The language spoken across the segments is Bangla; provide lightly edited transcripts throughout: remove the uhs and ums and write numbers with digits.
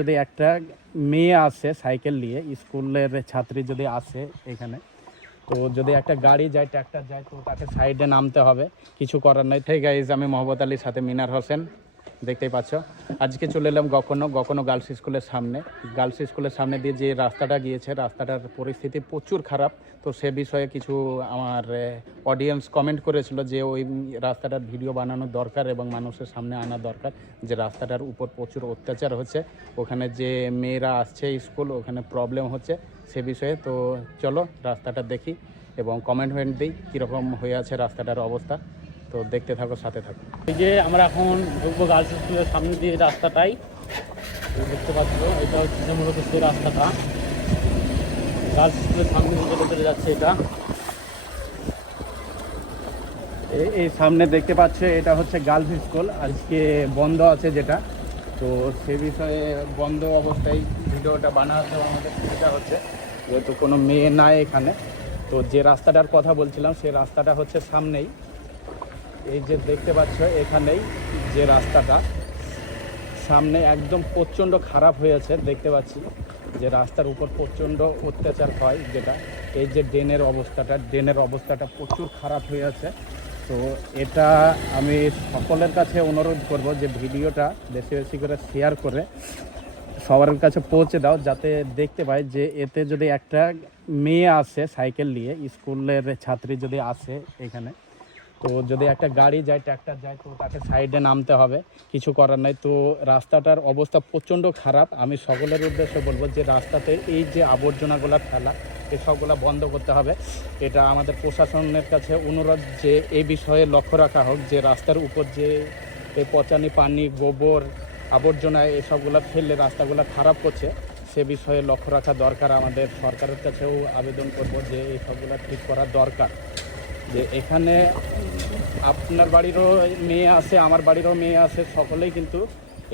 যদি একটা মেয়ে আসে সাইকেল নিয়ে, স্কুলের ছাত্রী যদি আসে এখানে, তো যদি একটা গাড়ি যায়, ট্র্যাক্টর যায়, তো তাকে সাইডে নামতে হবে, কিছু করার নাই। হেই গাইজ, আমি মোহাম্মদ আলীর সাথে মিনার হোসেন, দেখতেই পাচ্ছ। আজকে চলে এলাম গকনো গার্লস স্কুলের সামনে দিয়ে যে রাস্তাটা গিয়েছে, রাস্তাটার পরিস্থিতি প্রচুর খারাপ। তো সে বিষয়ে কিছু আমার অডিয়েন্স কমেন্ট করেছিল যে ওই রাস্তাটার ভিডিও বানানো দরকার এবং মানুষের সামনে আনা দরকার, যে রাস্তাটার উপর প্রচুর অত্যাচার হচ্ছে, ওখানে যে মেয়েরা আসছে স্কুল, ওখানে প্রবলেম হচ্ছে সে বিষয়ে। তো চলো রাস্তাটা দেখি এবং কমেন্টমেন্ট দিই কীরকম হয়ে আছে রাস্তাটার অবস্থা। তো দেখতে থাকো, সাথে থাকো। এই যে আমরা এখন ঢুকবো গার্লস স্কুলের সামনে দিয়ে রাস্তাটাই দেখতে পাচ্ছ, এটা হচ্ছে যে মূলত সেই রাস্তাটা গার্লস স্কুলের সামনে দিয়ে চলে যাচ্ছে। এটা এই সামনে দেখতে পাচ্ছ, এটা হচ্ছে গার্লস স্কুল, আজকে বন্ধ আছে যেটা। তো সে বিষয়ে বন্ধ অবস্থায় ভিডিওটা বানাতে আমাদের সুবিধা হচ্ছে, যেহেতু কোনো মেয়ে নাই এখানে। তো যে রাস্তাটার কথা বলছিলাম, সেই রাস্তাটা হচ্ছে সামনেই, এই যে দেখতে পাচ্ছ এখানেই যে রাস্তাটা সামনে একদম প্রচণ্ড খারাপ হয়েছে। দেখতে পাচ্ছি যে রাস্তার উপর প্রচণ্ড অত্যাচার হয়, যেটা এই যে ড্রেনের অবস্থাটা প্রচুর খারাপ হয়ে আছে। তো এটা আমি সকলের কাছে অনুরোধ করব যে ভিডিওটা বেশি বেশি করে শেয়ার করে সবার কাছে পৌঁছে দাও, যাতে দেখতে পায় যে এতে যদি একটা মেয়ে আসে সাইকেল নিয়ে, স্কুলের ছাত্রী যদি আসে এখানে, তো যদি একটা গাড়ি যায়, ট্র্যাক্টর যায়, তো তাকে সাইডে নামতে হবে, কিছু করার নাই। তো রাস্তাটার অবস্থা প্রচণ্ড খারাপ। আমি সকলের উদ্দেশ্যে বলবো যে রাস্তাতে এই যে আবর্জনাগুলো ফেলা, এসবগুলো বন্ধ করতে হবে। এটা আমাদের প্রশাসনের কাছে অনুরোধ যে এই বিষয়ে লক্ষ্য রাখা হোক, যে রাস্তার উপর যে এই পচানি পানি, গোবর, আবর্জনা এসবগুলো ফেললে রাস্তাগুলো খারাপ করছে, সে বিষয়ে লক্ষ্য রাখা দরকার। আমাদের সরকারের কাছেও আবেদন করব যে এই সবগুলো ঠিক করা দরকার। যে এখানে আপনার বাড়িরও মেয়ে আছে, আমার বাড়িরও মেয়ে আছে, সকলেই কিন্তু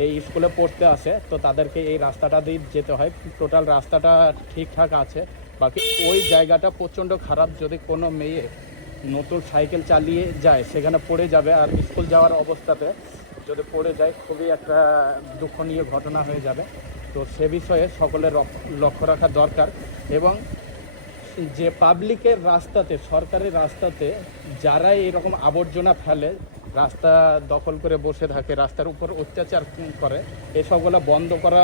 এই স্কুলে পড়তে আসে। তো তাদেরকে এই রাস্তাটা দিয়ে যেতে হয়। টোটাল রাস্তাটা ঠিকঠাক আছে, বাকি ওই জায়গাটা প্রচণ্ড খারাপ। যদি কোনো মেয়ে নতুন সাইকেল চালিয়ে যায়, সেখানে পড়ে যাবে, আর স্কুল যাওয়ার অবস্থাতে যদি পড়ে যায়, খুবই একটা দুঃখনীয় ঘটনা হয়ে যাবে। তো সে বিষয়ে সকলের লক্ষ্য রাখা দরকার। এবং যে পাবলিকের রাস্তাতে, সরকারি রাস্তাতে যারা এরকম আবর্জনা ফেলে, রাস্তা দখল করে বসে থাকে, রাস্তার উপর অত্যাচার করে, এসবগুলো বন্ধ করা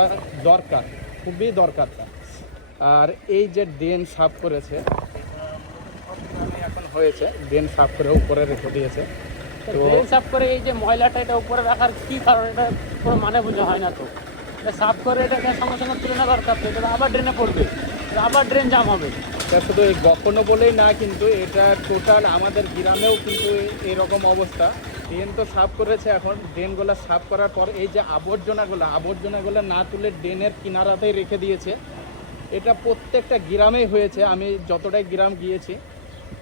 দরকার, খুবই দরকার। আর এই যে ড্রেন সাফ করেছে, এখন হয়েছে ড্রেন সাফ করে উপরে রেখে দিয়েছে। তো ড্রেন সাফ করে এই যে ময়লাটা এটা উপরে রাখার কী কারণ, এটা কোনো মানে বোঝা হয় না। তো এটা সাফ করে এটাকে সঙ্গে সঙ্গে তুলে নেওয়া দরকার। তো এটা আবার ড্রেনে পড়বে, আবার ড্রেন জাম হবে। এটা শুধু এই গকনো বলেই না, কিন্তু এটা টোটাল আমাদের গ্রামেও কিন্তু এরকম অবস্থা। ড্রেন তো সাফ করেছে, এখন ড্রেনগুলো সাফ করার পর এই যে আবর্জনাগুলো না তুলে ড্রেনের কিনারাতেই রেখে দিয়েছে। এটা প্রত্যেকটা গ্রামেই হয়েছে। আমি যতটাই গ্রাম গিয়েছি,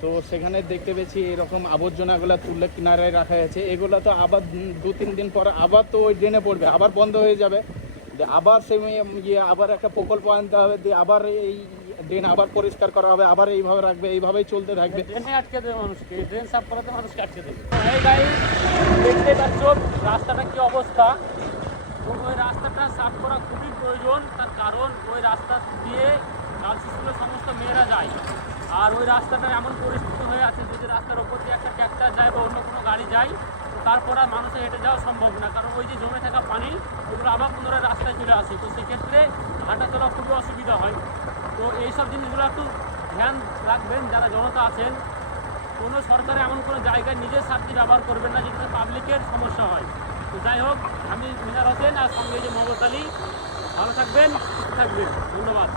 তো সেখানে দেখতে পেয়েছি এরকম আবর্জনাগুলো তুলে কিনারায় রাখা হয়েছে। এগুলো তো আবার 2-3 দিন পর আবার তো ওই ড্রেনে পড়বে, আবার বন্ধ হয়ে যাবে। আবার সে আবার একটা প্রকল্প আনতে হবে, দিয়ে আবার এই ড্রেন আবার পরিষ্কার করা হবে, আবার এইভাবে রাখবে, এইভাবেই চলতে থাকবে। ড্রেনে আটকে দেবে মানুষকে, ড্রেন সাফ করাতে মানুষকে আটকে দেবে। এই গাড়ি দেখতে পাচ্ছ রাস্তাটা কি অবস্থা। ওই রাস্তাটা সাফ করা খুবই প্রয়োজন, তার কারণ ওই রাস্তা দিয়ে গার্লস স্কুলের সমস্ত মেয়েরা যায়। আর ওই রাস্তাটা এমন পরিস্থিতি হয়ে আছে, যদি রাস্তার ওপর দিয়ে একটা ট্র্যাক্টর যায় বা অন্য কোনো গাড়ি যায়, তারপর আর মানুষের হেঁটে যাওয়া সম্ভব না, কারণ ওই যে জমে থাকা পানি ওগুলো আবার পুনরায় রাস্তায় চলে আসে। তো সেক্ষেত্রে হাঁটা চলা খুবই অসুবিধা হয়। তো এইসব জিনিসগুলো একটু ধ্যান রাখবেন যারা জনতা আছেন। কোনো সরকারে এমন কোনো জায়গায় নিজের স্বার্থে ব্যবহার করবেন না যেখানে পাবলিকের সমস্যা হয়। তো যাই হোক, আমি মিনার হোসেন, আর সঙ্গে যে মোহাম্মদ আলী। ভালো থাকবেন, সুস্থ থাকবেন, ধন্যবাদ।